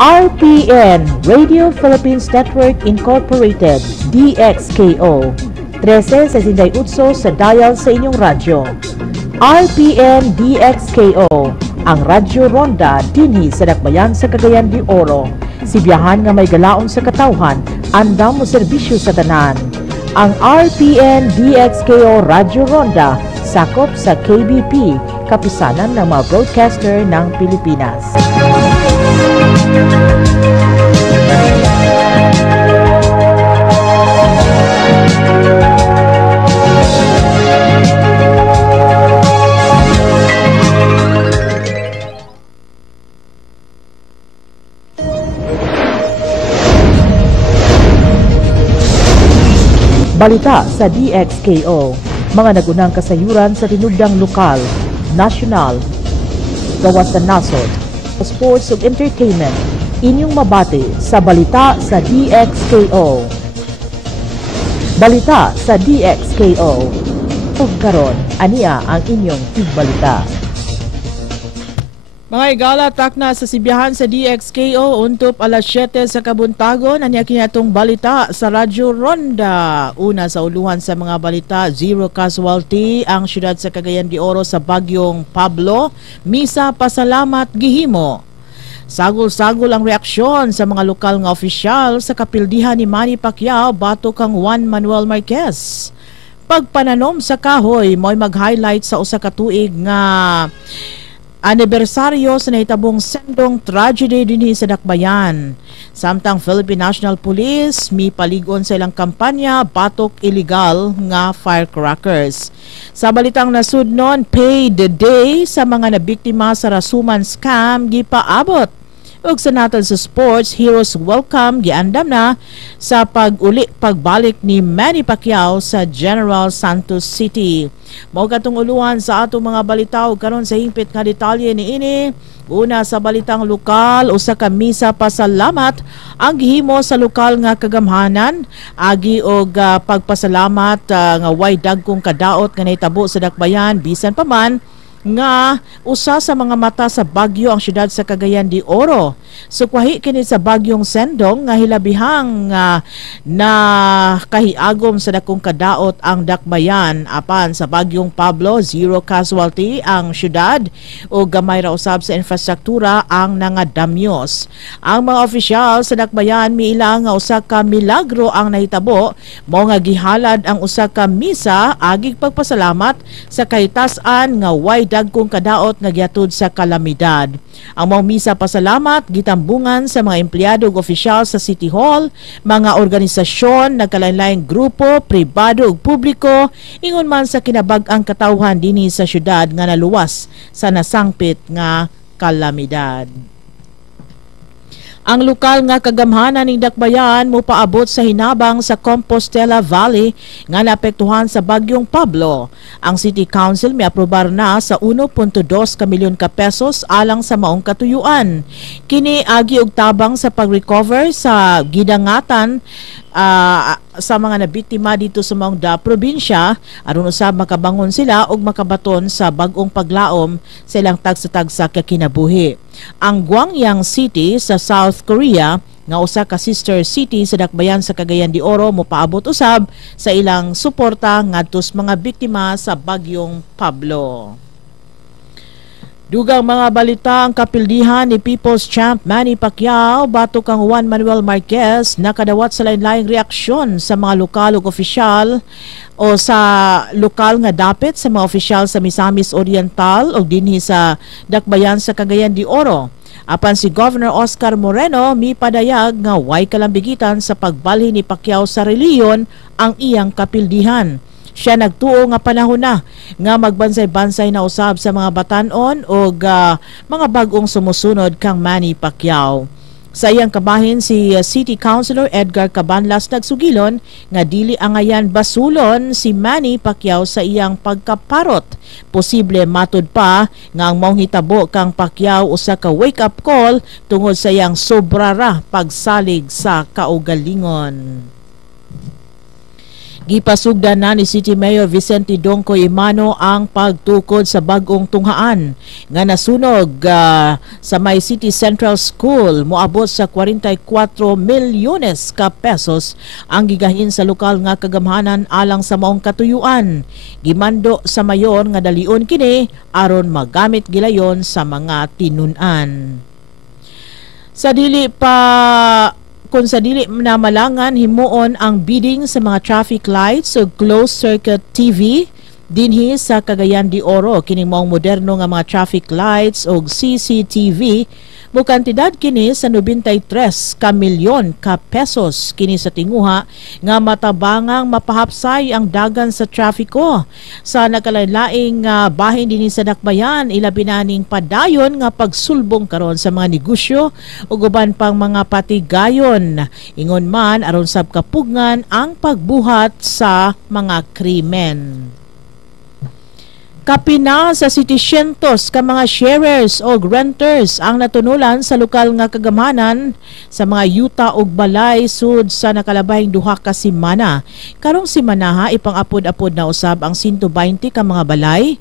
RPN, Radio Philippines Network Incorporated, DXKO. 1368 sa dial sa inyong radyo. RPN DXKO, ang Radyo Ronda dinhi sa Dakbayan sa Cagayan de Oro. Sibiyahan nga may galaon sa katawhan, andam mo serbisyo sa tanan. Ang RPN DXKO Radyo Ronda sakop sa KBP, kapisanan ng mga broadcaster ng Pilipinas. Balita sa DXKO, mga nagunang kasayuran sa tinubdang lokal, nasyonal, gawas sa nasod, sports ug entertainment, inyong mabati sa balita sa DXKO. Balita sa DXKO. Ug karon, ania ang inyong tigbalita. Mga igala, takna sa sibiyahan sa DXKO untop alas 7 sa kabuntagon. Anya kinatong balita sa Radyo Ronda. Una sa uluhan sa mga balita, zero casualty ang syudad sa Cagayan de Oro sa bagyong Pablo. Misa pasalamat gihimo. Sagol-sagol ang reaksyon sa mga lokal nga opisyal sa kapildihan ni Manny Pacquiao batok kang Juan Manuel Marquez. Pagpananom sa kahoy mo'y mag-highlight sa usa ka tuig nga anibersaryo sa nahitabong sendong tragedy dinhi sa Dakbayan. Samtang Philippine National Police mipaligon sa ilang kampanya batok illegal nga firecrackers. Sa balitang nasudnon, pay the day sa mga nabiktima sa rasuman scam gipaabot. Ug sa natal sa sports, heroes welcome giandam na sa pagbalik ni Manny Pacquiao sa General Santos City. Mao katong uluhan sa atong mga balita ug karon sa hingpit nga detalye niini. Una sa balitang lokal, usa ka misa pasalamat ang gihimo sa lokal nga kagamhanan agi og pagpasalamat nga way dagkong kadaot nga nahitabo sa Dakbayan bisan pa man nga usa sa mga mata sa bagyo ang syudad sa Cagayan de Oro. Sukwahi kini sa bagyong Sendong nga hilabihang na kahiagom sa dakong kadaot ang Dakbayan. Apan sa bagyong Pablo, zero casualty ang syudad o gamay ra usab sa infrastruktura ang nangadamyos. Ang mga opisyal sa Dakbayan miila nga usa ka milagro ang nahitabo, mao nga gihalad ang usa ka misa agig pagpasalamat sa kahitas-an nga way dagkong kadaot nga giatud sa kalamidad. Ang mga misa pasalamat gitambungan sa mga empleyado ug opisyal sa City Hall, mga organisasyon, nagkalain-laing grupo, pribado ug publiko, ingon man sa kinabag-ang katawhan dinhi sa syudad nga naluwas sa nasangpit nga kalamidad. Ang lokal nga kagamhanan ng Dakbayan mopaabot sa hinabang sa Compostela Valley nga naapektuhan sa bagyong Pablo. Ang City Council may aprobar na sa 1.2 milyon ka pesos alang sa maong katuyuan. Kini agi og tabang sa pag-recover sa gidangatan sa mga nabiktima dito sa mga probinsya aron usab makabangon sila og makabaton sa bag-ong paglaom sa ilang tagsa-tagsa kakinabuhi. Ang Gwangyang City sa South Korea nga usa ka sister city sa Dakbayan sa Cagayan de Oro mopaabot usab sa ilang suporta ngadto sa mga biktima sa bagyong Pablo. Dugang mga balita, ang kapildihan ni People's Champ Manny Pacquiao batok kang Juan Manuel Marquez nakadawat sa lain-laing reaksyon sa mga lokal ug opisyal o sa lokal nga dapit sa mga opisyal sa Misamis Oriental o dinhi sa Dakbayan sa Cagayan de Oro. Apan si Governor Oscar Moreno mipadayag nga way kalambigitan sa pagbalhi ni Pacquiao sa reliyon ang iyang kapildihan. Siya nagtuo nga panahon na nga magbansay-bansay na usab sa mga batanon o mga bagong sumusunod kang Manny Pacquiao. Sa iyang kabahin si City Councilor Edgar Cabanlas nagsugilon nga dili angayan basulon si Manny Pacquiao sa iyang pagkaparot. Posible matud pa nga ang maong hitabo kang Pacquiao usa ka wake-up call tungod sa iyang sobra ra pagsalig sa kaugalingon. Gipasugdan na ni City Mayor Vicente Dongcoy Imano ang pagtukod sa bag-ong tunghaan nga nasunog sa May City Central School. Moabot sa 44 milyones ka pesos ang gigahin sa lokal nga kagamhanan alang sa maong katuyuan. Gimando sa mayor nga dalion kini aron magamit gilayon sa mga tinun-an. Kung sa dili na malangan himuon ang bidding sa mga traffic lights o closed circuit TV dinhi sa Cagayan de Oro. Kining maong moderno nga mga traffic lights o CCTV mo kantidad kini sa 93 ka milyon ka pesos kini sa tinguha nga matabangang mapahapsay ang dagan sa trafiko sa nagkalain-laing bahin dinhi sa Dakbayan. Ilabi na ning padayon nga pagsulbong karon sa mga negosyo ug uban pang mga patigayon, ingon man aron sab kapugngan ang pagbuhat sa mga krimen. Kapina sa 700 ka mga sharers o renters ang natunulan sa lokal nga kagamhanan sa mga yuta ug balay sud sa nakalabahing duha ka semana. Karong semana ipang-apod-apod na usab ang 120 ka mga balay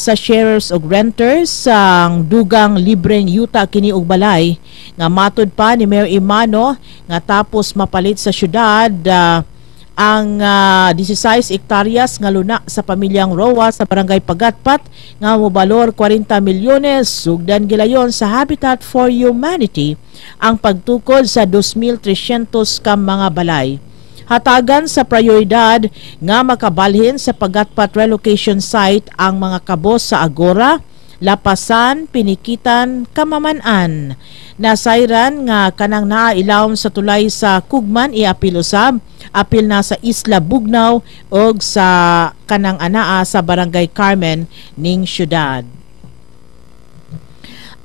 sa sharers ug renters ang dugang libreng yuta kini og balay nga matud pa ni Mayor Imano nga tapos mapalit sa syudad ang 16 hektaryas nga luna sa pamilyang Roa sa barangay Pagatpat nga mobalor 40 milyones sugdan gilayon sa Habitat for Humanity ang pagtukod sa 2,300 ka mga balay. Hatagan sa prioridad nga makabalhin sa Pagatpat relocation site ang mga kabos sa Agora, Lapasan, Pinikitan, Kamamanan. Nasayran nga kanang nailawom sa tulay sa Kugman iapil usab, apil na sa Isla Bugnaw og sa kanang anaa sa Barangay Carmen ning syudad.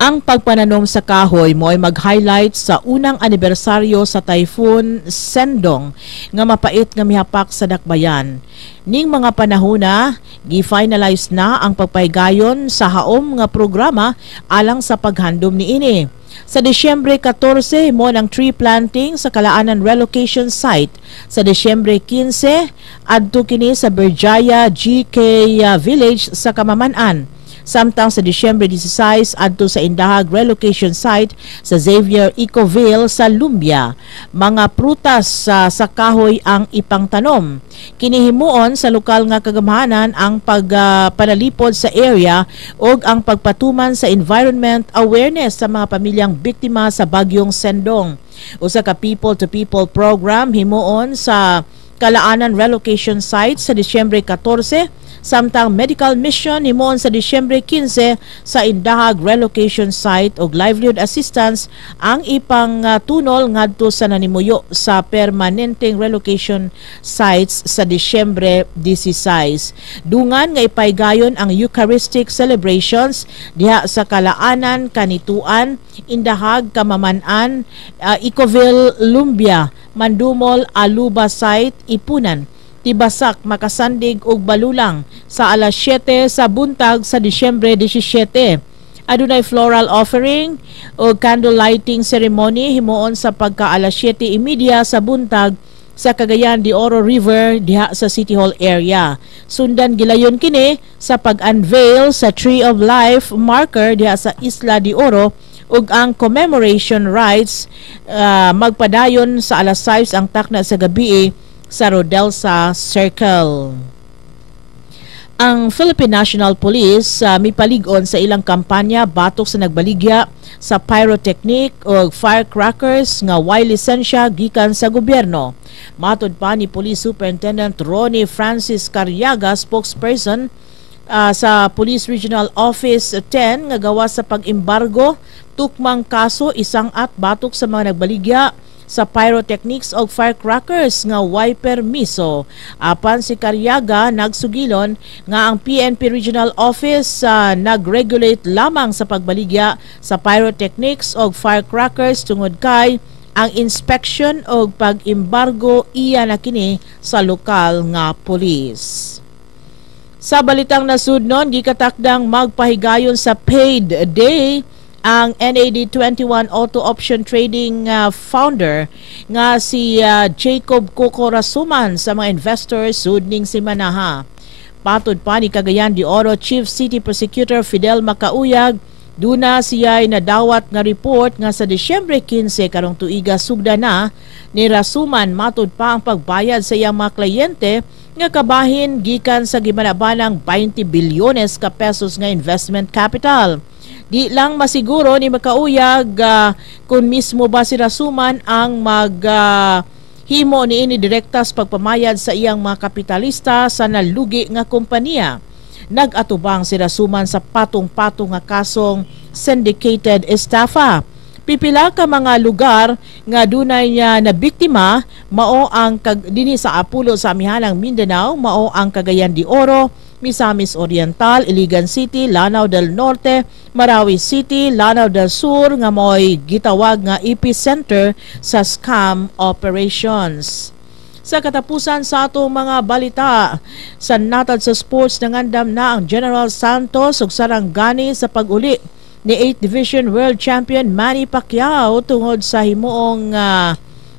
Ang pagpananom sa kahoy mo ay mag-highlight sa unang anibersaryo sa Typhoon Sendong nga mapait nga mihapak sa Dakbayan. Ning mga panahona, gi-finalize na ang pagpaygayon sa haom nga programa alang sa paghandom niini. Sa Disyembre 14 mo ng tree planting sa Kalaanan Relocation Site. Sa Disyembre 15, adto kini sa Berjaya GK Village sa Kamamanan. Samtang sa Disyembre 16 adto sa Indahag Relocation Site sa Xavier Ecoville sa Lumbia. Mga prutas sa kahoy ang ipangtanom. Kinihimuon sa lokal nga kagamhanan ang pagpanalipod sa area ug ang pagpatuman sa environment awareness sa mga pamilyang biktima sa bagyong Sendong. Usa ka people-to-people program himuon sa Kalaanan Relocation Site sa Disyembre 14, samtang medical mission himuon sa Disyembre 15 sa Indahag Relocation Site ug livelihood assistance ang ipang tunol ngadto sa nanimuyo sa permanenteng relocation sites sa Disyembre 16. Dungan nga ipaygayon ang Eucharistic celebrations diha sa Kalaanan, Kanituan, Indahag, Kamamanan, Ecoville, Lumbia, Mandumol, Aluba Site, Ipunan, Tibasak, Makasandig ug Balulang sa alas 7 sa buntag sa Disyembre 17. Adunay floral offering o candle lighting ceremony himuon sa pagka alas 7:30 sa buntag sa Cagayan de Oro River diha sa City Hall area. Sundan gilayon kini sa pag-unveil sa Tree of Life marker diha sa Isla de Oro ug ang commemoration rites magpadayon sa alas 6 ang takna sa gabi sa Rodelsa Circle. Ang Philippine National Police mipalig-on sa ilang kampanya batok sa nagbaligya sa pyrotechnic o firecrackers nga way lisensya gikan sa gobyerno. Matud pa ni Police Superintendent Ronnie Francis Carriaga, spokesperson sa Police Regional Office 10 nga gawas sa pag-embargo tukmang kaso isang-at batok sa mga nagbaligya sa pyrotechnics o firecrackers nga way permiso. Apan si Carriaga nagsugilon nga ang PNP Regional Office nag-regulate lamang sa pagbaligya sa pyrotechnics o firecrackers tungod kay ang inspection o pag-embargo iya na kini sa lokal nga pulis. Sa balitang nasudnon, gikatakdang magpahigayon sa paid day ang NAD21 Auto Option Trading founder nga si Jacob Coco Rasuman sa mga investors sudning si Manaha. Patod pa ni Cagayan de Oro Chief City Prosecutor Fidel Macauyag, duna siya ay nadawat nga report nga sa Disyembre 15 karong tuiga sugda na ni Rasuman matud pa ang pagbayad sa iyang mga kliyente nga kabahin gikan sa gimanabanang 20 bilyones ka pesos nga investment capital. Di lang masiguro ni Macauyag kung mismo ba si Rasuman ang himo niini direktas pagpamayad sa iyang mga kapitalista sa nalugi nga kompanya. Nag-atubang si Rasuman sa patong-patong nga kasong syndicated estafa. Pipila ka mga lugar nga dunay niya na biktima mao ang dinhi sa Apulo sa amihanang Mindanao, mao ang Cagayan de Oro, Misamis Oriental, Iligan City, Lanao del Norte, Marawi City, Lanao del Sur nga mo'y gitawag nga epicenter sa scam operations. Sa katapusan sa atong mga balita, sa natad sa sports nangandam na ang General Santos ug Sarangani sa pag-uli ni 8th Division World Champion Manny Pacquiao tungod sa himuong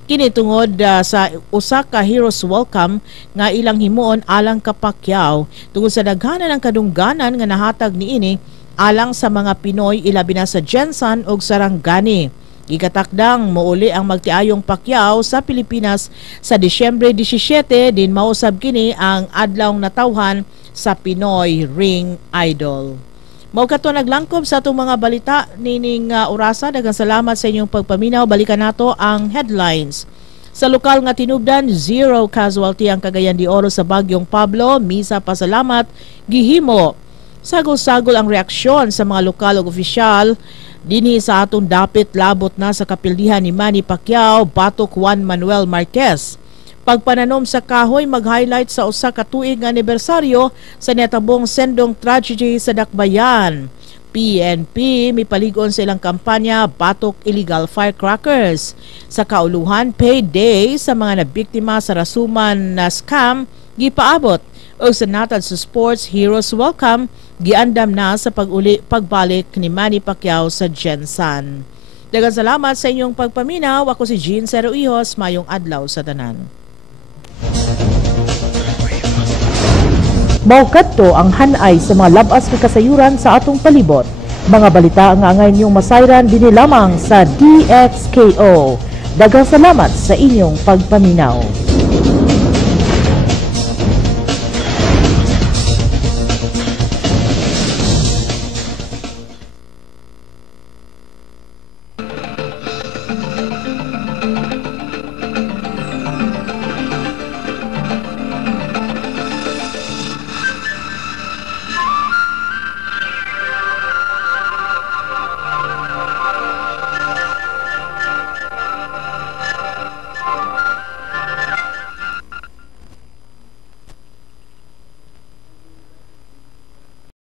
kinitungod sa usa ka Heroes Welcome nga ilang himuon alang ka Pacquiao tungod sa daghanan ng kadungganan nga nahatag niini alang sa mga Pinoy ilabi na sa Jensan ug Sarangani. Ikatakdang mouli ang magtiayong Pacquiao sa Pilipinas sa Disyembre 17 din mausab kini ang adlawng natawhan sa Pinoy Ring Idol. Mao kato naglangkob sa atong mga balita nining orasa. Daghang salamat sa inyong pagpaminaw. Balikan nato ang headlines. Sa lokal nga tinubdan, 0 casualty ang Cagayan de Oro sa Bagyong Pablo. Misa pasalamat gihimo. Sagol-sagol ang reaksyon sa mga lokal ug opisyal dinhi sa atong dapit labot na sa kapildihan ni Manny Pacquiao batok Juan Manuel Marquez. Pagpananom sa kahoy mag-highlight sa usa ka tuig nga anibersaryo sa natabong sendong tragedy sa Dakbayan. PNP mipaligon sa ilang kampanya batok illegal firecrackers. Sa kauluhan, payday sa mga nabiktima sa Rasuman na scam gipaabot. O sa natad sa sports Heroes Welcome, giandam na sa pagbalik ni Manny Pacquiao sa Jensan. Daghang salamat sa inyong pagpaminaw. Ako si Jean Seruihos. Mayong adlaw sa tanan. Maukadto ang hanay sa mga labas nga kasayuran sa atong palibot. Mga balita nga angay niyong masayran dinhi lamang sa DXKO. Daghang salamat sa inyong pagpaminaw.